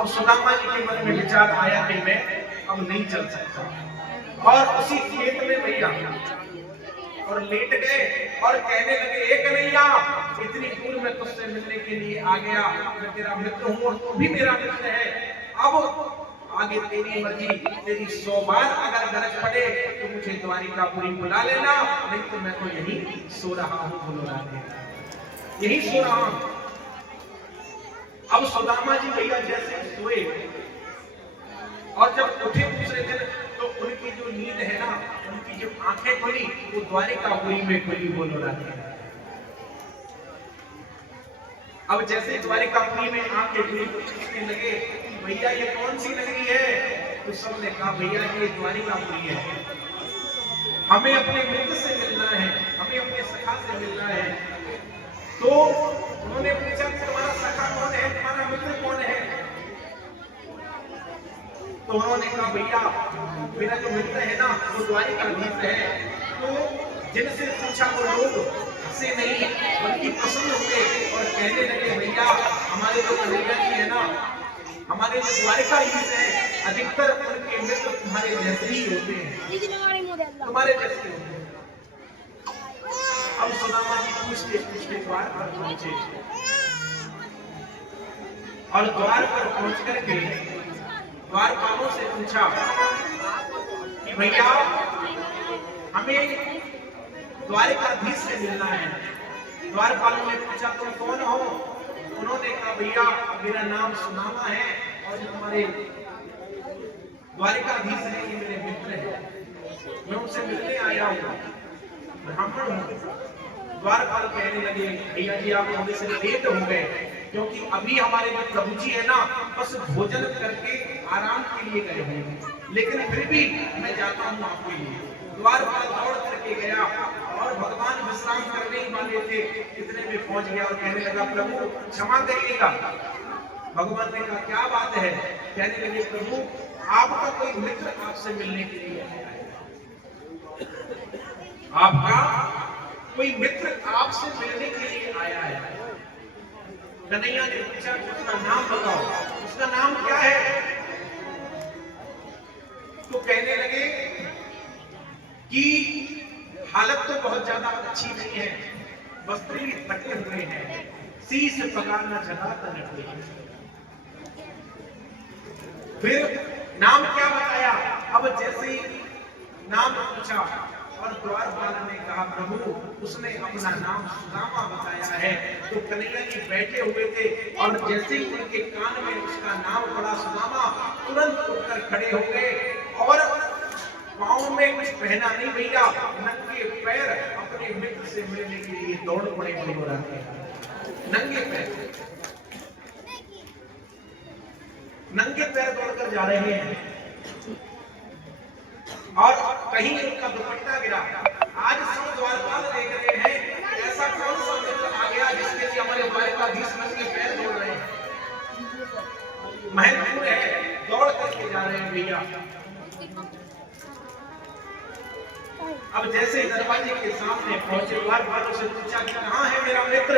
अब सुदामा जी के मन में विचार आया कि मैं अब नहीं चल सकता, और उसी खेत में भैया और लेट गए और कहने लगे, एक कन्हैया, इतनी दूर मैं तुझसे मिलने के लिए आ गया, मैं तेरा मित्र हूँ और तू भी मेरा मित्र है, अब आगे तेरी मर्जी, तेरी 100 बार अगर गरज पड़े तो मुझे द्वारिकापुरी बुला लेना, नहीं तो मैं तो यही सो रहा हूँ, यही सो रहा हूँ। अब सुदामा जी भैया जैसे सोए और जब उठे दूसरे दिन तो उनकी जो नींद है ना, उनकी जो आंखें खुली वो द्वारिकापुरी में खुली, बोलो राधे। अब जैसे द्वारिकापुरी में आंखें खुली तो पूछने लगे, भैया ये कौन सी नगरी है? तो सबने कहा, भैया ये द्वारिकापुरी है, हमें अपने मित्र से मिलना है, हमें अपने सखा से मिलना है। तो उन्होंने पूछा, तुम्हारा सखा कौन है, तुम्हारा मित्र कौन है? तो उन्होंने कहा, भैया मेरा जो मित्र है ना वो द्वारिकाधीश है। तो जिनसे पूछा वो लोग हंसे नहीं बल्कि प्रसन्न हुए और कहने लगे, भैया हमारे जो कन्हैया जी है ना, हमारे जो द्वारिकाधीश है, अधिकतर उनके मित्र तुम्हारे जैसे ही होते हैं, तुम्हारे जैसे होते हैं। अब सुदामा जी पूछते द्वार पर पहुंचे और द्वार पर पहुंच करके द्वारपालों से पूछा कि भैया हमें द्वारिकाधीश से मिलना है। द्वारपालों ने पूछा, तुम कौन हो? उन्होंने कहा, भैया मेरा नाम सुदामा है और जो हमारे द्वारिकाधीश है ये मेरे मित्र हैं, मैं उनसे मिलने आया हूँ, ब्राह्मण हूँ। द्वारपाल कहने लगे, भैया जी आप थोड़े से लेट हो गए, क्योंकि अभी हमारे जो प्रभु जी है ना बस भोजन करके आराम के लिए गए हैं, लेकिन फिर भी मैं जाता हूँ आपके लिए। द्वारपाल दौड़ करके गया और भगवान विश्राम करने ही वाले थे, इतने में पहुंच गया और कहने लगा, प्रभु क्षमा करिएगा। भगवान ने कहा, क्या बात है? कहने लगे, प्रभु आपका कोई मित्र आपसे मिलने के लिए आया है, आपका कोई मित्र आपसे मिलने के लिए आया है। कन्हैया ने पूछा, उसका नाम बताओ, उसका नाम क्या है? तो कहने लगे कि हालत तो बहुत ज्यादा अच्छी नहीं है, वस्त्र भी फटे हुए हैं, शीश पकाना जला तन। फिर नाम क्या बताया? अब जैसे नाम पूछा और द्वारपाल ने कहा, प्रभु उसने अपना नाम सुदामा बताया है। तो कन्हैया जी बैठे हुए थे और जैसे ही उनके कान में उसका नाम पड़ा सुदामा, तुरंत उठकर खड़े हो गए और पाँव में कुछ पहना नहीं भैया, नंगे पैर अपने मित्र से मिलने के लिए दौड़ पड़े। नंगे पैर दौड़कर जा रहे हैं और कहीं उनका दुपट्टा गिरा। आज सब द्वारपाल देख रहे हैं, ऐसा कौन सा मित्र आ गया जिसके लिए हमारे द्वारकाधीश नंगे पैर दौड़ रहे हैं। महल दूर है, दौड़ करके जा रहे हैं भैया। अब जैसे दरवाजे के सामने पहुंचे, द्वारपालों से पूछा, कहाँ है मेरा मित्र?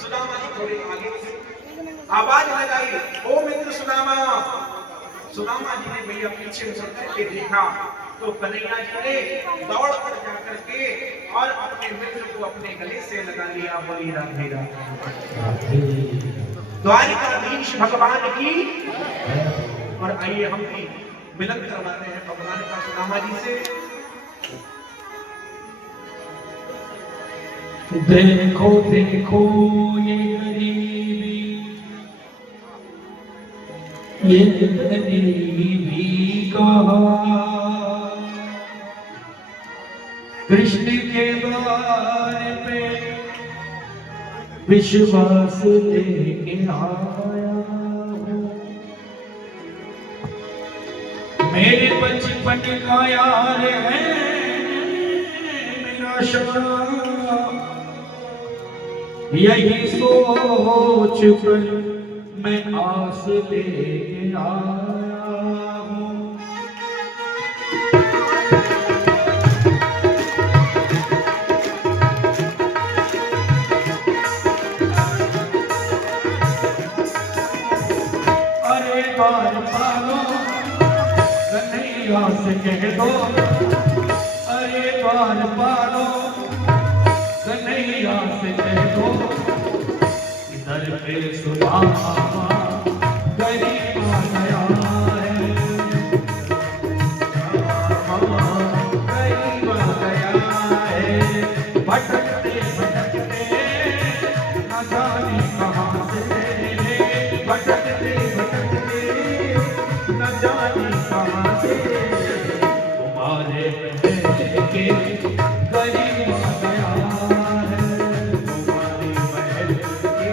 सुदामा जी थोड़े आगे से आवाज लगाई, ओ मित्र सुदामा। सुदामा जी ने भैया पीछे मुड़ करके देखा तो कन्हैया जी ने दौड़ कर जाकर के और अपने मित्र को अपने गले से लगा लिया। बोली राधे राधे। द्वारिकाधीश भगवान की। और आइए हम भी मिलन करवाते हैं भगवान का सुदामा जी से। देखो देखो ये गरीबी, ये गरीबी कहा कृष्ण के द्वार पे विश्वास लेके आया हूँ। मेरे बचपन का यार है मेरा शाह, यही सोच कर मैं आस लेके आया हूँ। अरे बार पालो कन्हैया से कह दो, अरे बार पालो कन्हैया से कह दो, इधर पे सुदामा गरीब आ गया है, गरीब आ गया है, भटकते भटकते न जाने कहाँ से, भटकते भटकते न जाने कहाँ से, तुम्हारे महल के गरीब आ गया है, तुम्हारे महल के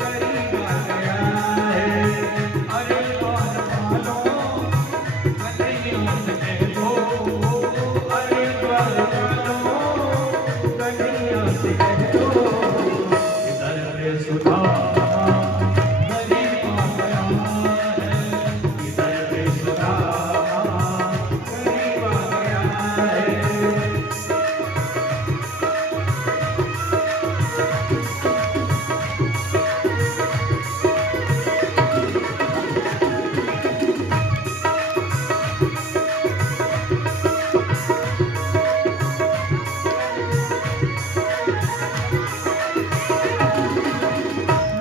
गरीब आ गया है, अरे बार पालो कन्हैया से कह दो, अरे बार पालो कन्हैया से कह दो, इधर पे सुदामा गरीब आ गया है, इधर पे सुदामा गरीब आ गया है।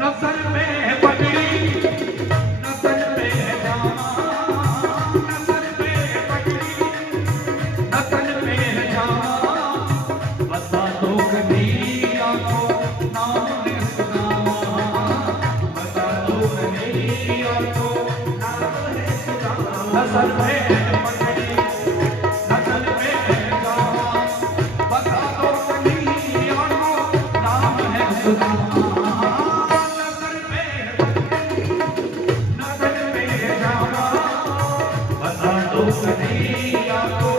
नसर में पगड़ी, नसर में जामा, नसर में पगड़ी, नसर में जामा, बता दो कन्हैया को नाम है सुदामा, बता दो कन्हैया को नाम है सुदामा, नसर में पगड़ी, नसर में जामा, बता दो कन्हैया को नाम है सुदामा। कन्हैया को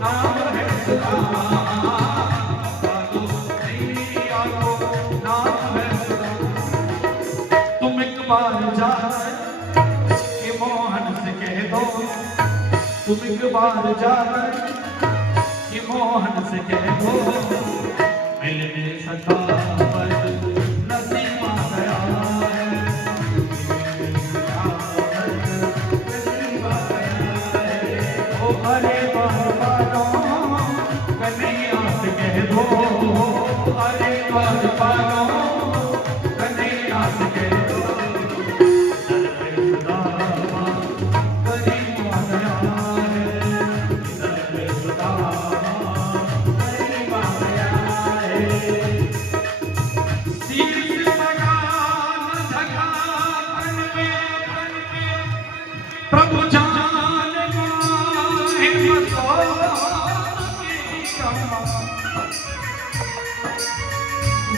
नाम है सुदामा, बता दो कन्हैया को नाम है सुदामा। तुम एक बार जाकर के मोहन से कह दो, तुम एक बार जाकर के मोहन से कह दो, मिलने सदा पर नसीब आ गया है, अरे बार पालो कन्हैया से कह दो, अरे बार पालो कन्हैया से कह दो, इधर पे सुदामा गरीब आ गया है, इधर पे सुदामा गरीब आ गया है। शीश लगान झका तन में प्रभु जान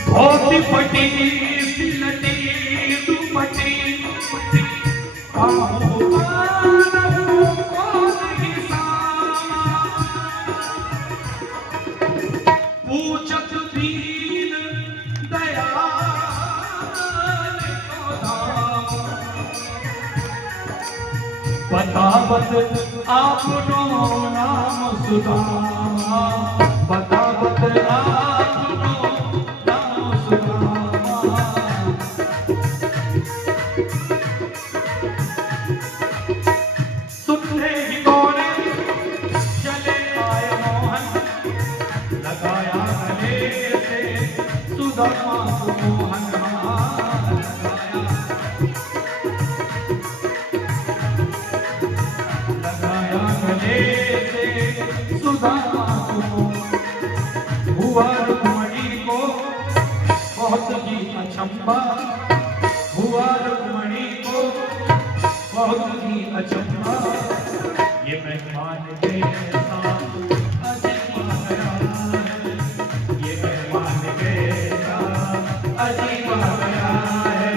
धोती पटी सिलटी दुपटी पूछत दीन दयाल बतावत आपनो नाम सुदामा, बतावत आपनो नाम सुदामा। सुनते ही दौड़े चले आए मोहन, लगाया गले से सुदामा को मोहन, लगाया गले से सुदामा को। हुआ रुक्मणी को बहुत ही अचंभा, हुआ रुक्मणी को बहुत ही अचंभा, ये मेहमान के साथ अजीब आ गया है, ये मेहमान के साथ अजीब आ गया है।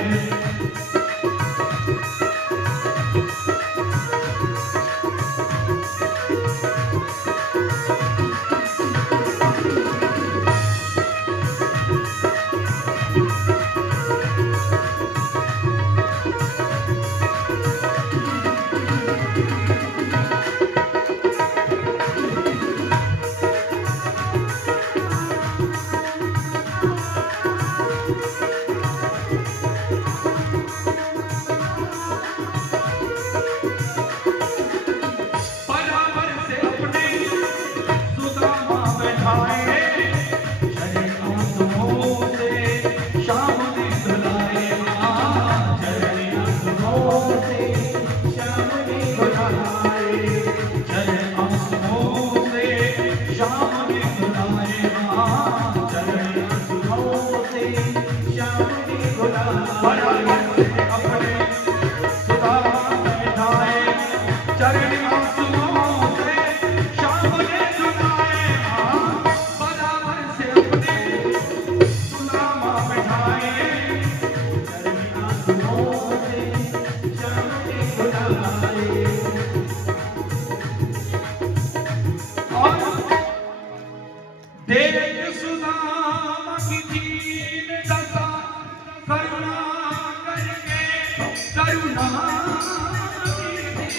करुणा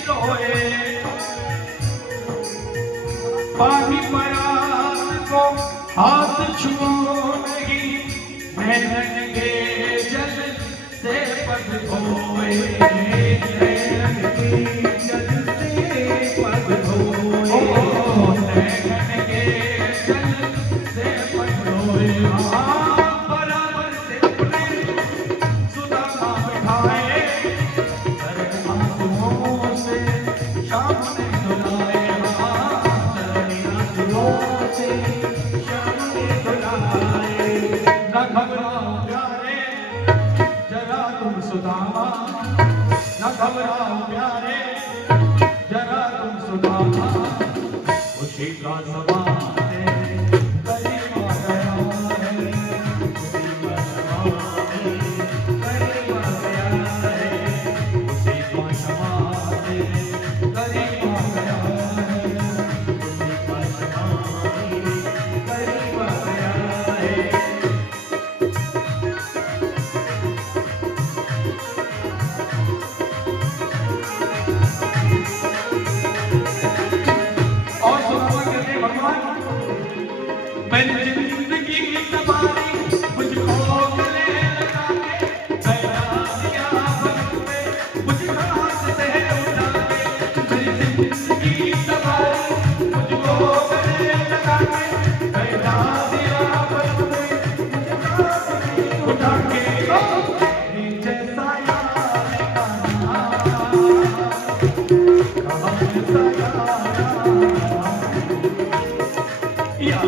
रोए, पानी परात को हाथ छुओ नहीं, नैनन के जल से पग धोए, नैनन के जल से पग धोए, नैनन के जल से पग धोए। बराबर से अपने सुदामा बिठाए, चरण आंसुओं से शाम ने धुलाए, चरण आंसुओं से शाम ने धुलाए। न घबराओ प्यारे जरा तुम सुदामा, न घबराओ प्यारे जरा तुम सुदामा, खुशी का सवाल है करीब आ गया है, खुशी का सवाल है करीब आ गया है, खुशी का सवाल है करीब आ गया है, खुशी का सवाल है करीब आ गया है। और सुदामा कहते हैं, भगवान मैंने जिंदगी सवारी मुझको गले लगा के, बैठा दिया भक्त पे मुझको हाथ से उठा के, मेरी जिंदगी सवारी मुझको गले लगा के, बैठा दिया भक्त पे मुझको हाथ से उठा के, नीचे साया कहाँ साया या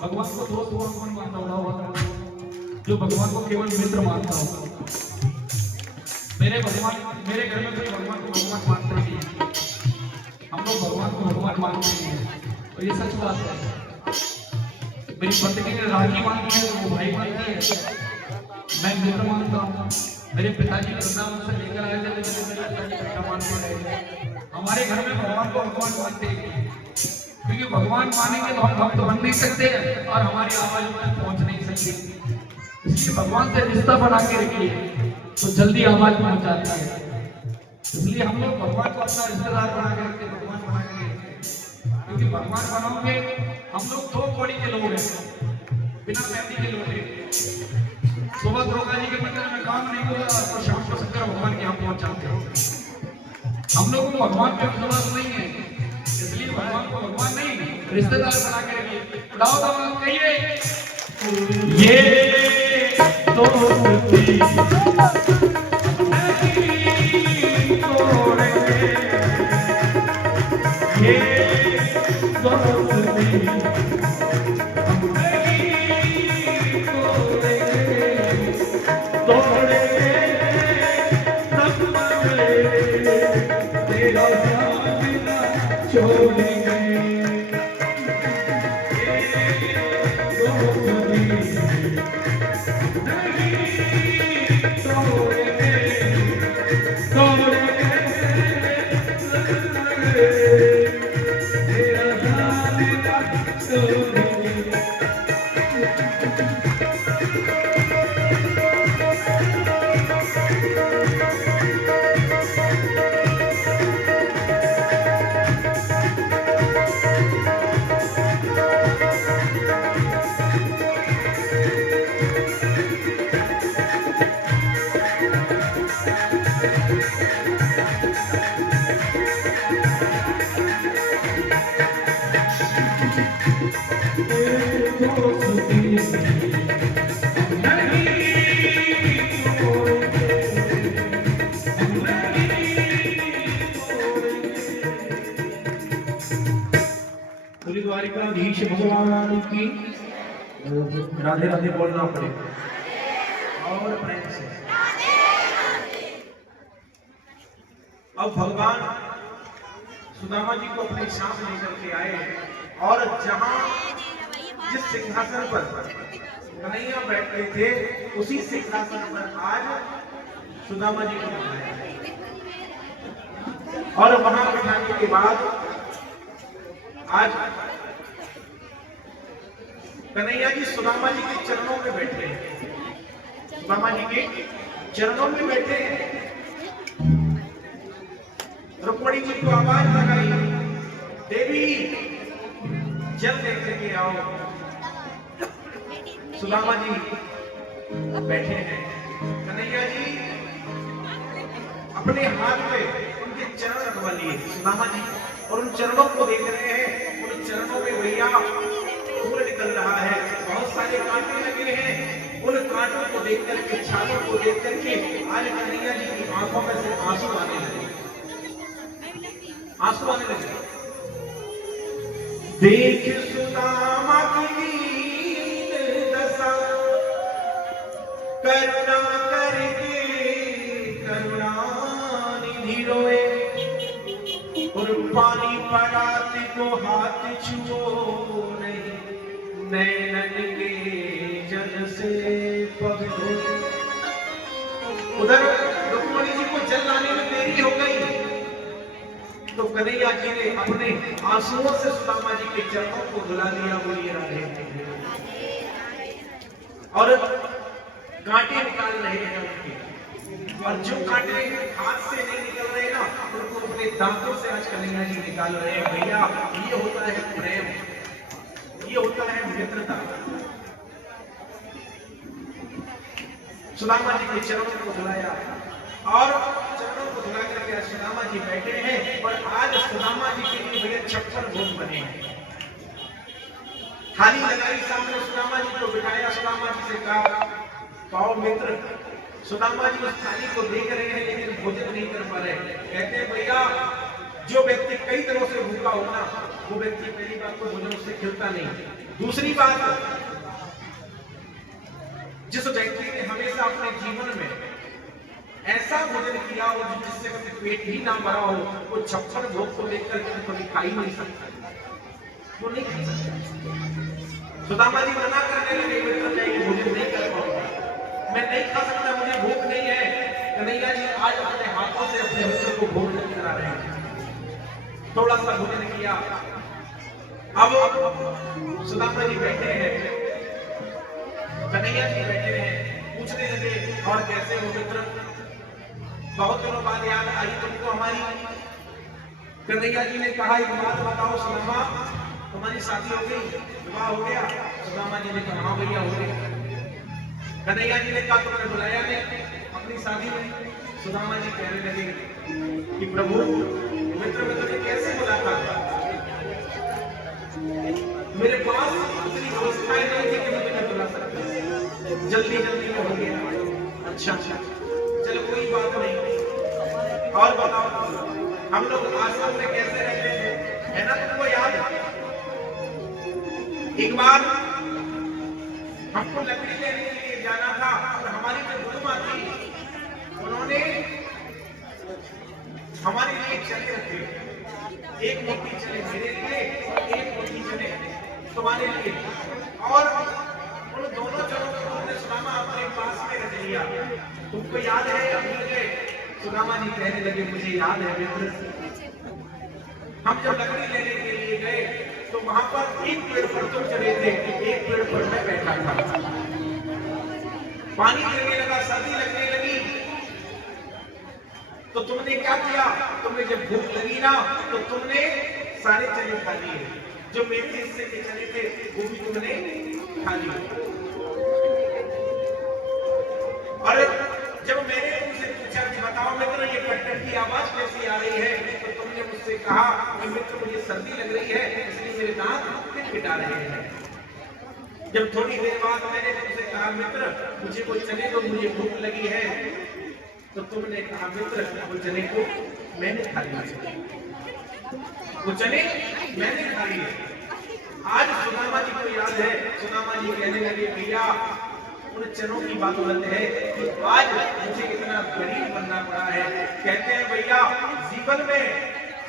भगवान को दोस्त कौन मानता होगा? जो भगवान को केवल मित्र मानता हो। मेरे घर में कोई भगवान को भगवान मानते नहीं है। हम लोग भगवान को भगवान मानते नहीं है, और ये सच बात है। मेरी पत्नी ने राखी मांगी है, वो भाई मानती है, मैं मित्र मानता हूँ। मेरे पिताजी वृंदावन से लेकर आए थे, मेरे पिताजी भगवान को रहे। हमारे घर में भगवान को भगवान मानते हैं, क्योंकि भगवान मानेंगे तो हम भक्त बन नहीं सकते और हमारी आवाज तक पहुंच नहीं सकती। इसलिए भगवान से रिश्ता बना के रखिए तो जल्दी आवाज पहुंच जाती है। इसलिए हम लोग भगवान को अपना रिश्तेदार बना के रखते, भगवान बना के रखते, क्योंकि भगवान बनाओगे। हम लोग दो कौड़ी के लोग हैं, बिना पैसे के लोग हैं। सुबह दुर्गा जी के मंदिर में काम नहीं होगा तो शाम को शंकर भगवान के यहाँ पहुंच जाते हो। हम लोगों को भगवान पे विश्वास नहीं है, इसलिए भगवान को भगवान नहीं रिश्तेदार बना के रखिए। उड़ाओ दवा कहिए, ये दोस्ती नहीं तोड़ेंगे, ये दोस्ती हम नहीं तोड़ेंगे, तब तेरा साथ ना छोड़ेंगे। तेरा तोड़ेंगे। पूरी द्वारिकाधीश भगवान की राधे राधे बोलना पड़ेगा और प्रेम से। अब भगवान सुदामा जी को अपने साथ लेकर के आए और जहां जिस सिंहासन पर कन्हैया बैठ रहे थे उसी सिंहासन पर आज सुदामा जी को बिठाया और वहां बिठाने के बाद आज कन्हैया जी सुदामा जी के चरणों में बैठे हैं। सुदामा जी के चरणों में बैठे हैं। रुक्मणी जी को आवाज लगाई, देवी जल लेकर के आओ। सुदामा जी बैठे हैं। कन्हैया जी अपने हाथ में उनके चरण रखवा लिए सुदामा जी और उन चरणों को देख रहे हैं। उन चरणों में भैया फूल निकल रहा है, बहुत सारे कांटे लगे हैं। उन कांटों को देख करके, छालों को देख करके आज कन्हैया जी की आंखों में से आंसू आने लगे, आंसू आने लगे। देख सुदामा की दीन दशा, करुणा करके करुणा निधि रोए और पानी परात को हाथ छुओ नहीं, नैनन के जल से पग धोए। उधर रुक्मणी जी को जल लाने में देरी हो गई तो कन्हैया जी ने अपने आंसुओं से सुदामा जी के चरणों को धुला दिया। बोलिए राधे। और कांटे निकाल रहे हैं उनके, और जो कांटे हाथ से नहीं निकल रहे ना उनको अपने दांतों से आज कन्हैया जी निकाल रहे हैं। भैया ये होता है प्रेम, ये होता है मित्रता। सुदामा जी के चरणों को धुलाया और चरणों को धुला करके सुदामा जी बैठे हैं और आज सुदामा जी के लिए भैया 56 भोग बने हैं। थाली लगाई सामने, सुदामा जी को बिठाया, सुदामा जी से कहा पाओ मित्र। सुदामा जी उस थाली को देख रहे हैं लेकिन भोजन नहीं कर पा रहे। कहते हैं भैया जो व्यक्ति कई दिनों से भूखा हो ना वो व्यक्ति पहली बात तो भोजन उससे खिलता नहीं। दूसरी बात, जिस व्यक्ति ने हमेशा अपने जीवन में ऐसा भोजन किया हो जिससे कभी पेट ही ना भरा हो, वो 56 भोग को लेकर के कभी खा ही नहीं सकता, वो नहीं खा सकता। सुदामा जी मना करने लगे, मित्र मैं ये भोजन नहीं कर पाऊंगा, मैं नहीं खा सकता, मुझे भूख नहीं है। कन्हैया जी आज अपने हाथों से अपने मित्र को भोग करा रहे हैं। थोड़ा सा भोजन किया। अब सुदामा जी बैठे हैं, कन्हैया जी बैठे हैं, पूछने लगे और कैसे हो मित्र, बहुत दिनों बाद याद आई तुमको हमारी। कन्हैया जी ने कहा एक बात बताओ सुदामा, तुम्हारी शादी हो गई, विवाह हो गया? सुदामा जी ने कहा हाँ भैया हो गया। कन्हैया जी ने कहा तुमने बुलाया नहीं अपनी शादी में? सुदामा जी कहने लगे कि प्रभु मित्र मैं तुम्हें कैसे बुलाता, मेरे पास इतनी व्यवस्थाएं नहीं थी कि मैं तुम्हें बुला सकता, जल्दी जल्दी में हो गया। अच्छा चलो कोई बात नहीं, और बताओ हम लोग आश्रम में कैसे रहते थे, है ना तुमको याद? एक बार हमको लकड़ी लेने के लिए जाना था और हमारी जो गुरुमा थी उन्होंने हमारे लिए चने रखे, एक मोटी चने मेरे लिए और एक मोटी चने तुम्हारे लिए, और उन दोनों चनों को उन्होंने सुदामा अपने पास में रख लिया। तुमको याद है या भूल गए? सुदामा जी कहने लगे मुझे याद है मित्र, हम जब लकड़ी लेने के लिए गए तो वहां पर एक पेड़ पर तुम चढ़े थे, एक पेड़ पर मैं बैठा था। पानी गिरने लगा, सर्दी लगने लगी, तो तुमने क्या किया? तुमने जब भूख लगी ना तो तुमने सारे चने खा लिए, जो मेरे हिस्से के चने थे वो भी तुमने खा लिए। और जब मैंने तुमसे पूछा कि बताओ मित्र ये कट्टर की आवाज कैसी आ रही है, तो तुमने मुझसे कहा कि मित्र मुझे सर्दी लग रही है इसलिए मेरे दांत खिटखिटा रहे हैं। जब थोड़ी देर बाद मैंने तुमसे कहा मित्र मुझे कोई चने दो, मुझे भूख लगी है, तो तुमने कहा मित्र वो चने को मैंने खा लिया, वो चने मैंने खा लिए। आज सुदामा जी को याद है, सुदामा जी कहने लगे भैया उन चनों की बदौलत है कि आज मुझे इतना गरीब बनना पड़ा है। कहते हैं भैया जीवन में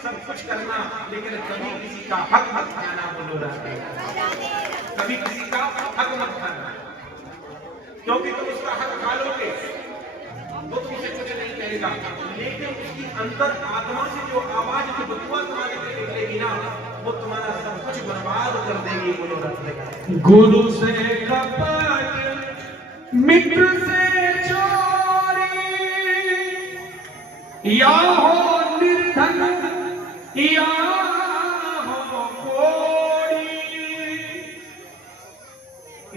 सब कुछ करना लेकिन कभी किसी का हक मत खाना, बोलो रास्ते कभी किसी का हक मत खाना, क्योंकि तुम उसका हक खा लोगे वो तुमसे कुछ नहीं कहेगा, लेकिन उसकी अंतर आत्मा से जो आवाज जो बदुआ तुम्हारे लिए निकलेगी ना वो तुम्हारा सब कुछ बर्बाद कर देगी, बोलो रास्ते। गुरु से कपट मित्र से चोरी, या हो निर्धन या हो कोड़ी।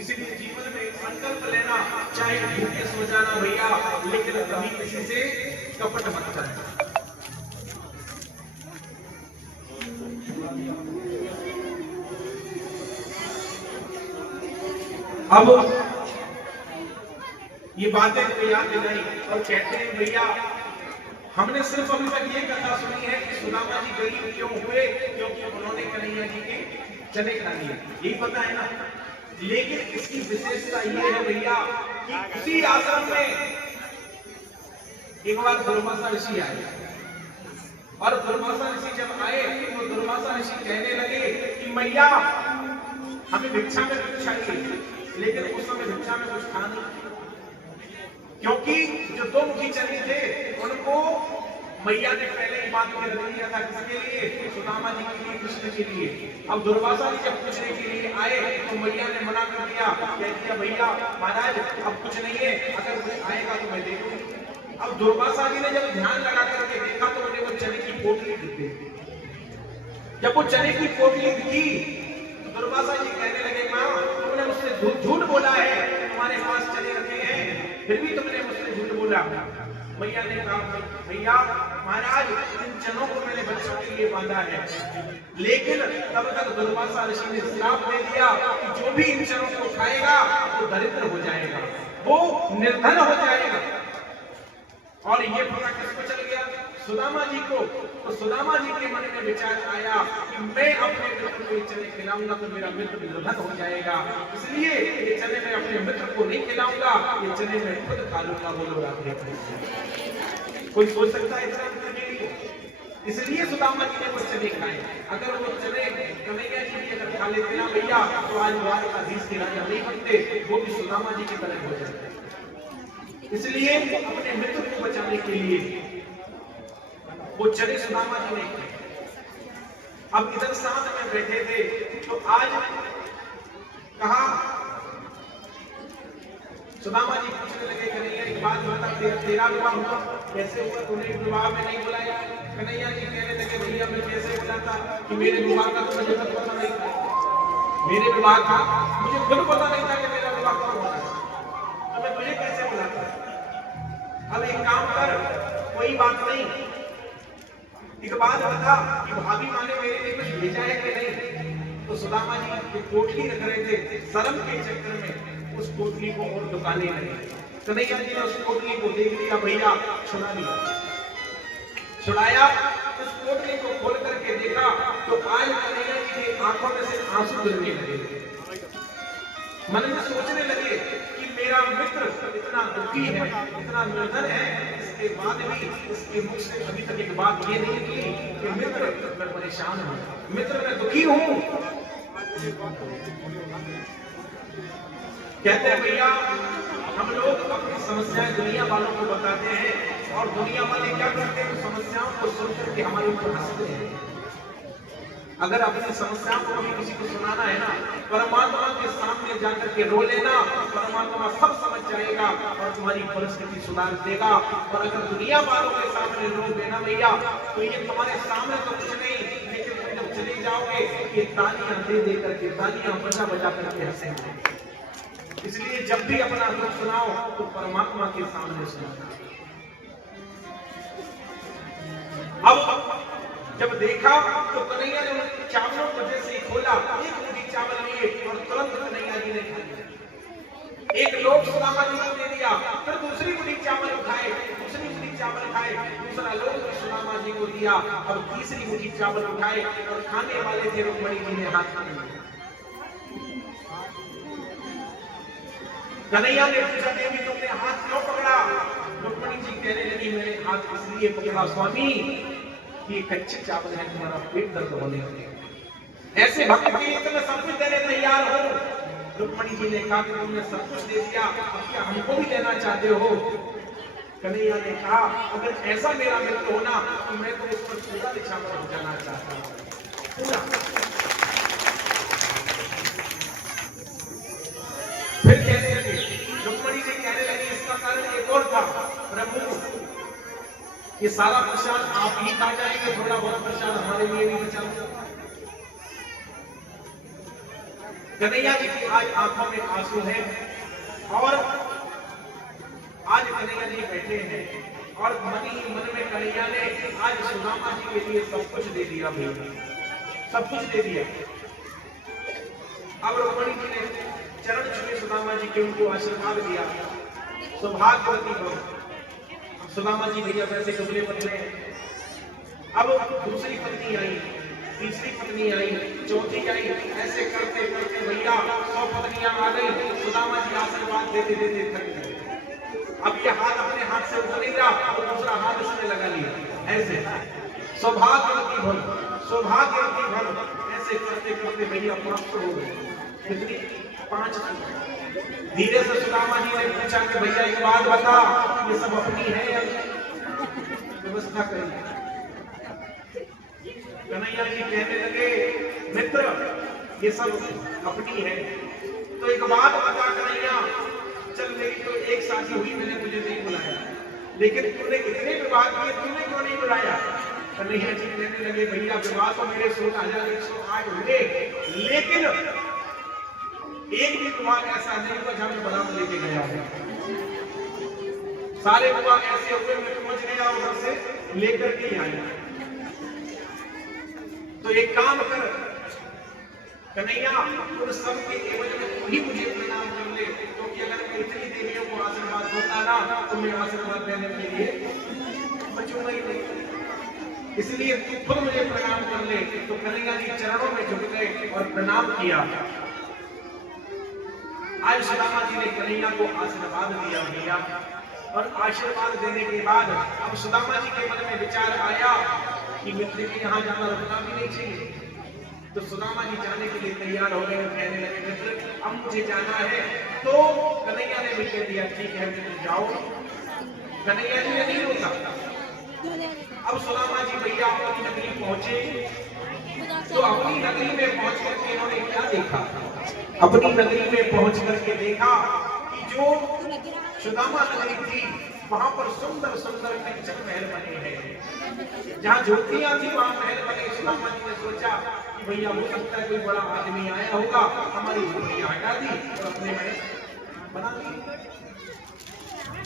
इसीलिए जीवन में एक संकल्प लेना, चाहे भूखे सो जाना भैया, लेकिन कभी किसी से कपट मत करना। अब ये बातें तो याद दिलाई और कहते हैं भैया हमने सिर्फ अभी तक ये कथा सुनी है कि सुदामा जी गरीब क्यों हुए, क्योंकि उन्होंने कन्हैया जी के चने खा लिए, यही पता है ना। लेकिन इसकी विशेषता ये है भैया कि उसी आश्रम में एक बार दुर्वासा ऋषि आए, और दुर्वासा ऋषि जब आए तो दुर्वासा ऋषि कहने लगे कि मैया हमें भिक्षा में कुछ चाहिए, लेकिन उस समय भिक्षा में कुछ था नहीं, क्योंकि जो दो मुखी चने थे उनको मैया ने पहले ही बात में रख दिया था, किसके लिए? सुदामा जी के लिए, कृष्ण के लिए। अब दुर्वासा जी जब पूछने के लिए आए तो मैया ने मना कर दिया, कह दिया भैया महाराज अब कुछ नहीं है, अगर कोई आएगा तो मैं दे दूंगी। अब दुर्वासा जी ने जब ध्यान लगा करके देखा तो उन्हें वो चने की पोटली दिखी। जब वो चने की पोटली दिखी तो दुर्वासा जी कहने लगे माँ तुमने मुझसे झूठ बोला है, तुम्हारे पास चने रखे हैं फिर भी तुमने मुझसे झूठ बोला। मैया ने कहा भैया महाराज इन चनों को मैंने बच्चों के लिए बांधा है, लेकिन तब तक दुर्वासा ऋषि ने श्राप दे दिया कि जो भी इन चनों को खाएगा वो दरिद्र हो जाएगा, वो निर्धन हो जाएगा। और ये पता किसको चल गया? सुदामा जी को। तो सुदामा जी के मन में विचार आया कि मैं अपने मित्र को ये चने खिलाऊंगा तो मेरा मित्र निर्धन हो जाएगा, इसलिए ये चने मैं अपने मित्र को नहीं खिलाऊंगा, ये चने मैं खुद खा लूंगा। बोलो राधे कृष्ण। कोई सोच सकता है इतना मित्र के लिए? इसलिए सुदामा जी ने वो चने खाए। अगर वो चने कन्हैया जी भी अगर खा लेते ना भैया तो आज द्वारकाधीश के राजा नहीं बनते, वो भी सुदामा जी की तरह हो जाते। इसलिए अपने मित्र को बचाने के लिए वो चने सुदामा जी ने खाए। अब इधर साथ में बैठे थे तो आज कहा सुदामा जी पूछने लगे कन्हैया एक बात बता, तेरा विवाह हुआ कैसे हुआ? तूने विवाह में नहीं बुलाया। कन्हैया जी कहने लगे भैया मैं कैसे बुलाता कि मेरे विवाह का तो मुझे पता नहीं था, मेरे विवाह का मुझे खुद पता नहीं था कि मेरा विवाह कब होना है, तो मैं तुझे कैसे बुलाता? अब एक काम कर, कोई बात नहीं, एक बात बता कि भाभी माँ ने मेरे लिए कुछ भेजा है कि नहीं? तो सुदामा जी एक पोटली रख रहे थे, शर्म के चक्कर में उस पोटली को और दुकाने लगे। कन्हैया जी ने उस पोटली को देख लिया, भैया छुड़ा लिया, छुड़ाया। उस पोटली को खोल करके देखा तो आज कन्हैया जी की आंखों में से आंसू गिरने लगे। मन में सोचने लगे कि मेरा मित्र इतना दुखी है, इतना निर्धन है, इसके बाद भी इसके मुख से अभी तक एक बात ये नहीं निकली कि मित्र मैं परेशान हूँ, मित्र मैं दुखी हूँ। कहते हैं भैया हम लोग अपनी समस्याएं दुनिया वालों को बताते हैं और दुनिया वाले क्या करते हैं? समस्याओं को सुन करके हमारे ऊपर हंसते हैं। अगर अपनी समस्याओं को कभी किसी को सुनाना है ना, परमात्मा के सामने जाकर के रो लेना, परमात्मा सब समझ जाएगा और तुम्हारी परिस्थिति सुधार देगा। और अगर दुनिया वालों के सामने रो देना भैया, तो ये तुम्हारे सामने तो कुछ नहीं, लेकिन तुम जब चले जाओगे ये तालियां दे दे करके, तालियां बजा बजा करके हंसेंगे। इसलिए जब भी अपना दुख सुनाओ तो परमात्मा के सामने सुनाओ। अब जब देखा तो कन्हैया ने चावलों को जैसे ही खोला, एक मुट्ठी चावल लिए और तुरंत कन्हैया जी ने खा लिया। एक लोग सुदामा जी को दे दिया, फिर दूसरी मुट्ठी चावल उठाए, दूसरी मुट्ठी चावल खाए, दूसरा लोग भी सुदामा जी को दिया, अब तीसरी मुट्ठी चावल उठाए और खाने वाले थे रुक्मणी जी ने हाथ में लिया। कन्हैया ने पूछा, देवी तुमने हाथ क्यों पकड़ा? रुक्मणी जी कहने लगी, मैंने हाथ इसलिए पकड़ा स्वामी कि कच्चे चावल है, तुम्हारा पेट दर्द होने लगे। ऐसे भक्त के लिए तो मैं सब कुछ देने तैयार हूं। रुक्मणी जी ने कहा कि तुमने सब कुछ दे दिया, अब क्या हमको भी देना चाहते हो? कन्हैया ने कहा, अगर ऐसा मेरा मित्र होना तो मैं तो उस पर पूरा निछावर हो जाना चाहता हूं, पूरा। फिर कहने लगे, रुक्मणी जी कहने लगी, इसका कारण एक और था, प्रभु ये सारा प्रसाद आप ही खा जाएंगे, थोड़ा बहुत प्रसाद हमारे लिए भी बचा। कन्हैया जी की आज आंखों में आंसू है और आज कन्हैया जी बैठे हैं और मन ही मन में कन्हैया ने आज सुदामा जी के लिए सब कुछ दे दिया, सब कुछ दे दिया। अब रुक्मणी जी ने चरण छुए सुदामा जी के, उनको आशीर्वाद दिया, सौभाग्यवती भव। सुदामा जी भैया वैसे दुबले पतले हैं। अब दूसरी पत्नी आई, तीसरी पत्नी आई, चौथी आई, ऐसे करते करते भैया 100 पत्नियां आ गई। सुदामा जी आशीर्वाद देते देते थक गए। अब ये हाथ अपने हाथ से उतर नहीं रहा और दूसरा हाथ इसमें लगा लिया, ऐसे सौभाग्यवती भव, सौभाग्यवती भव। ऐसे करते करते भैया प्राप्त हो गए। कितनी? 5। धीरे से सुदामा जी ने पूछा कि भैया एक बात बता, ये सब अपनी है या व्यवस्था करें? कन्हैया जी कहने लगे, मित्र ये सब अपनी है। तो एक बात बता कन्हैया, चल मेरी तो एक शादी हुई, मैंने तुझे नहीं बुलाया, लेकिन तूने इतने विवाह किए, तूने क्यों नहीं बुलाया? कन्हैया जी कहने लगे, भैया विवाह तो मेरे 16,108 हुए, लेकिन एक भी विवाह ऐसा नहीं हुआ जहां मैं बारात लेके गया हूं। सारे विवाह ऐसे हुए मैं पहुंच गया और घर से लेकर के आया। तो एक काम कर कन्हैया, उन सब के एवज में तू ही मुझे प्रणाम कर ले, क्योंकि अगर मैं इतनी देवियों को आशीर्वाद होता ना तो मैं आशीर्वाद देने के लिए बचूंगा ही नहीं। इसलिए तू खुद मुझे प्रणाम कर ले। तो कन्हैया जी चरणों में झुक गए और प्रणाम किया। आज सुदामा जी ने कन्हैया को आशीर्वाद दिया भैया, और आशीर्वाद देने के बाद अब सुदामा जी के मन में विचार आया कि मित्र के यहाँ जाना रुकना भी नहीं चाहिए। तो सुदामा जी जाने के लिए तैयार हो गए, कहने लगे, मित्र अब मुझे जाना है। तो कन्हैया ने भी कह दिया, ठीक है मित्र जाओ। कन्हैया जी ने नहीं रोका। अब सुदामा जी भैया अपनी नगरी पहुंचे। तो अपनी नगरी में पहुंच करके इन्होंने क्या देखा? अपनी नगरी में पहुंच करके देखा कि जो सुदामा नगरी थी वहां पर सुंदर सुंदर कंचन महल बने हैं। जहां ज्योतियां थी वहां महल बने। सुदामा जी ने सोचा कि भैया हो सकता है कोई बड़ा आदमी आया होगा, हमारी ज्योतियां हटा दी और अपने महल बना दी।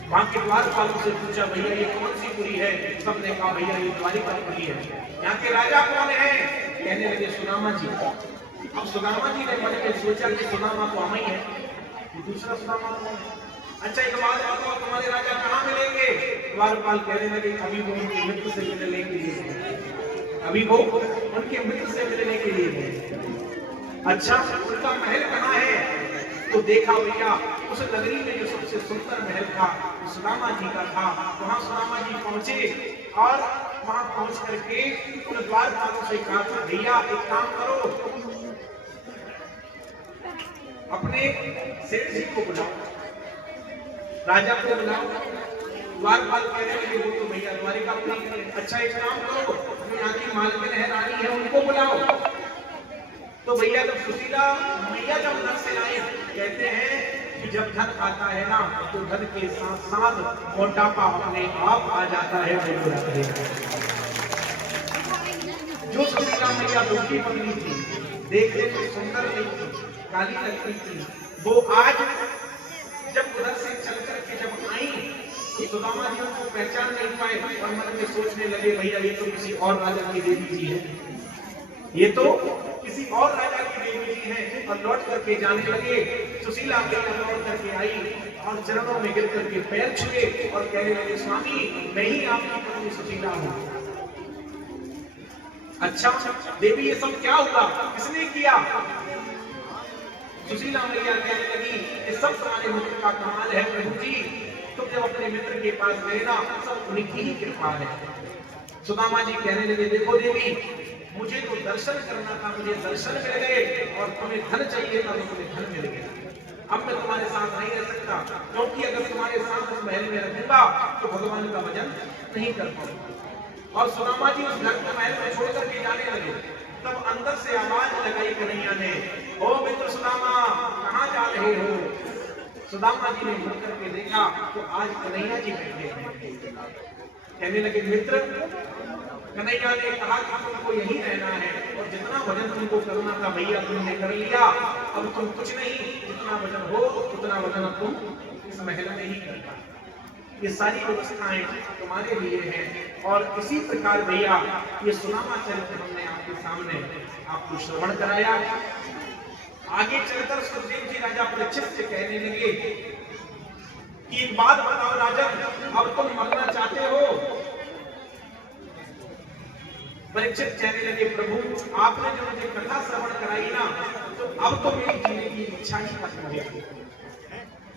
वहां के द्वारपालों से पूछा, भैया ये कौन सी पुरी है? सबने कहा, भैया ये द्वारिकापुरी है। यहाँ के राजा कौन है? कहने लगे, सुदामा जी। अब सुदामा जी ने मन में सोचा कि सुदामा तो हम ही है, दूसरा सुदामा कौन है? अच्छा एक बात बताओ, तुम्हारे राजा कहाँ मिलेंगे? द्वारपाल कहने लगे, अभी वो उनके मित्र से मिलने के लिए, अभी वो उनके मित्र से मिलने के लिए। अच्छा उनका महल कहाँ है? तो देखा भैया उस नगरी में जो सबसे सुंदर महल था वो सुदामा जी का था। वहां सुदामा जी पहुंचे और वहां पहुंच करके उन द्वारपालों से कहा, भैया एक काम करो, अपने सेठ जी को बुलाओ, राजा को बुलाओ। द्वारपाल कहने लगे, वो तो भैया द्वारिकापुरी है। अच्छा एक काम करो, जो यहाँ की मालकिन है, रानी है, उनको बुलाओ। तो भैया जब सुशीला मैया जब घर से आए, कहते हैं कि जब धन आता है ना तो धन के साथ साथ मोटापा अपने आप आ जाता है। जो सुशीला मैया दुखी पत्नी थी, देखने में सुंदर नहीं थी, काली लगती थी, वो आज जब उधर से चल करके जब आई तो सुदामा जी उनको पहचान नहीं पाए और मन में सोचने लगे भैया ये तो किसी और राजा की देवी जी है, ये तो किसी और राजा की देवी जी है। और लौट करके जाने लगे। सुशीला मैया लौट करके आई और चरणों में गिर करके पैर छुए और कहने लगे स्वामी मैं ही आपकी पत्नी सुशीला हूँ। अच्छा देवी ये सब क्या हुआ, किसने किया? सुशीला मैया कहने लगी ये सब तुम्हारे मित्र का कमाल है प्रभु जी, तुम जब अपने मित्र के पास गए ना सब उनकी ही कृपा है। सुदामा जी कहने लगे देखो देवी मुझे तो दर्शन करना था, मुझे दर्शन मिल गए और तुम्हें धन चाहिए था तो तुम्हें धन मिल गया। अब मैं तुम्हारे साथ नहीं रह सकता क्योंकि अगर तुम्हारे साथ उस महल में रहूंगा तो भगवान का भजन नहीं कर पाऊंगा। और सुदामा जी उस घर को महल में छोड़ करके जाने लगे। तब अंदर से आवाज लगाई कन्हैया ने, ओ मित्र सुदामा कहाँ जा रहे हो? सुदामा जी ने मुड़ करके देखा तो आज कन्हैया जी बैठे हैं। कहने लगे मित्र, कन्हैया ने कहा कि तुमको यही रहना है और जितना वजन तुमको करना था भैया तुमने कर लिया, अब तुम कुछ नहीं, जितना वजन हो उतना वजन अब तुम इस महल में ही करना। ये सारी व्यवस्थाएं तुम्हारे लिए हैं। और इसी प्रकार भैया ये सुदामा चरित्र हमने आपके सामने आपको श्रवण कराया। आगे चलकर सुखदेव जी राजा परीक्षित से कहने लगे कि एक बात बताओ राजन, अब तुम मरना चाहते हो? परीक्षित कहने लगे प्रभु आपने जो मुझे कथा श्रवण कराई ना तो अब तो मेरी जीने की इच्छा ही खत्म हो गई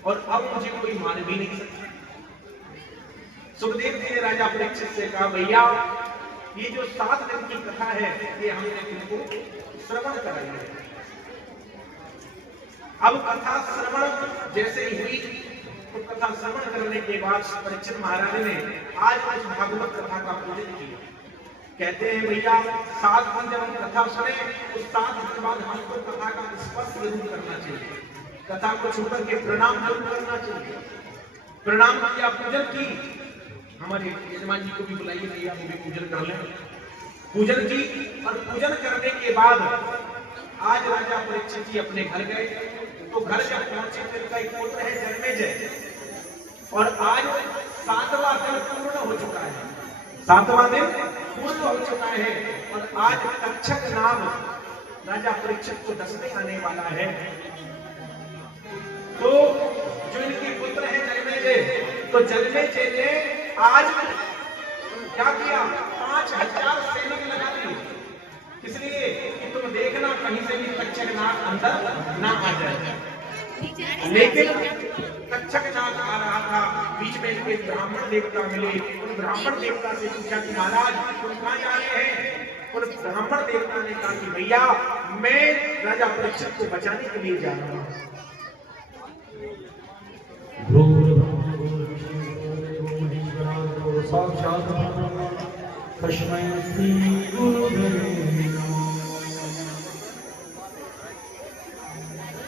और अब मुझे कोई मान भी नहीं सकता। सुखदेव जी ने राजा परीक्षित से कहा भैया ये जो 7 दिन की कथा है ये हमने तुमको श्रवण कराई है। अब कथा श्रवण जैसे ही हुई तो कथा श्रवण करने के बाद परीक्षित महाराज ने आज भागवत कथा का पूजन किया। कहते हैं भैया 7 दिन जब हम कथा सुने तो 7 दिन बाद हमको कथा का स्पर्श जरूर करना चाहिए, कथा को छूकर के प्रणाम जरूर करना चाहिए। प्रणाम किया, पूजन की, हमारे यजमान जी को भी बुलाइए भैया वो भी पूजन कर लें। पूजन की और पूजन करने के बाद आज राजा परीक्षित जी अपने घर गए। तो घर जब पहुंचे तो इनका एक पुत्र है जन्मेजय और आज 7वां दिन पूर्ण हो चुका है, 7वां दिन पूर्ण हो चुका है और आज तक्षक नाम राजा परीक्षित को दसने आने वाला है। तो जो इनके पुत्र है जन्मेजय, तो जन्मेजय ने आज क्या किया, 5000 सैनिक लगा दिए, इसलिए कि तुम देखना कहीं से भी तक्षक नाग अंदर ना आ जाए। लेकिन तक्षक नाग आ रहा था, बीच में इनके ब्राह्मण देवता मिले। उन ब्राह्मण देवता से पूछा कि महाराज तुम कहाँ जा रहे हैं? उन ब्राह्मण देवता ने कहा कि भैया मैं राजा परीक्षित को बचाने के लिए जा रहा हूँ।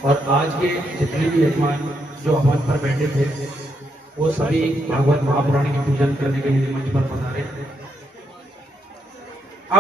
और आज के जितने भी यजमान जो हवन पर बैठे थे वो सभी भागवत महापुराण की पूजन करने के लिए मंच पर पधारे।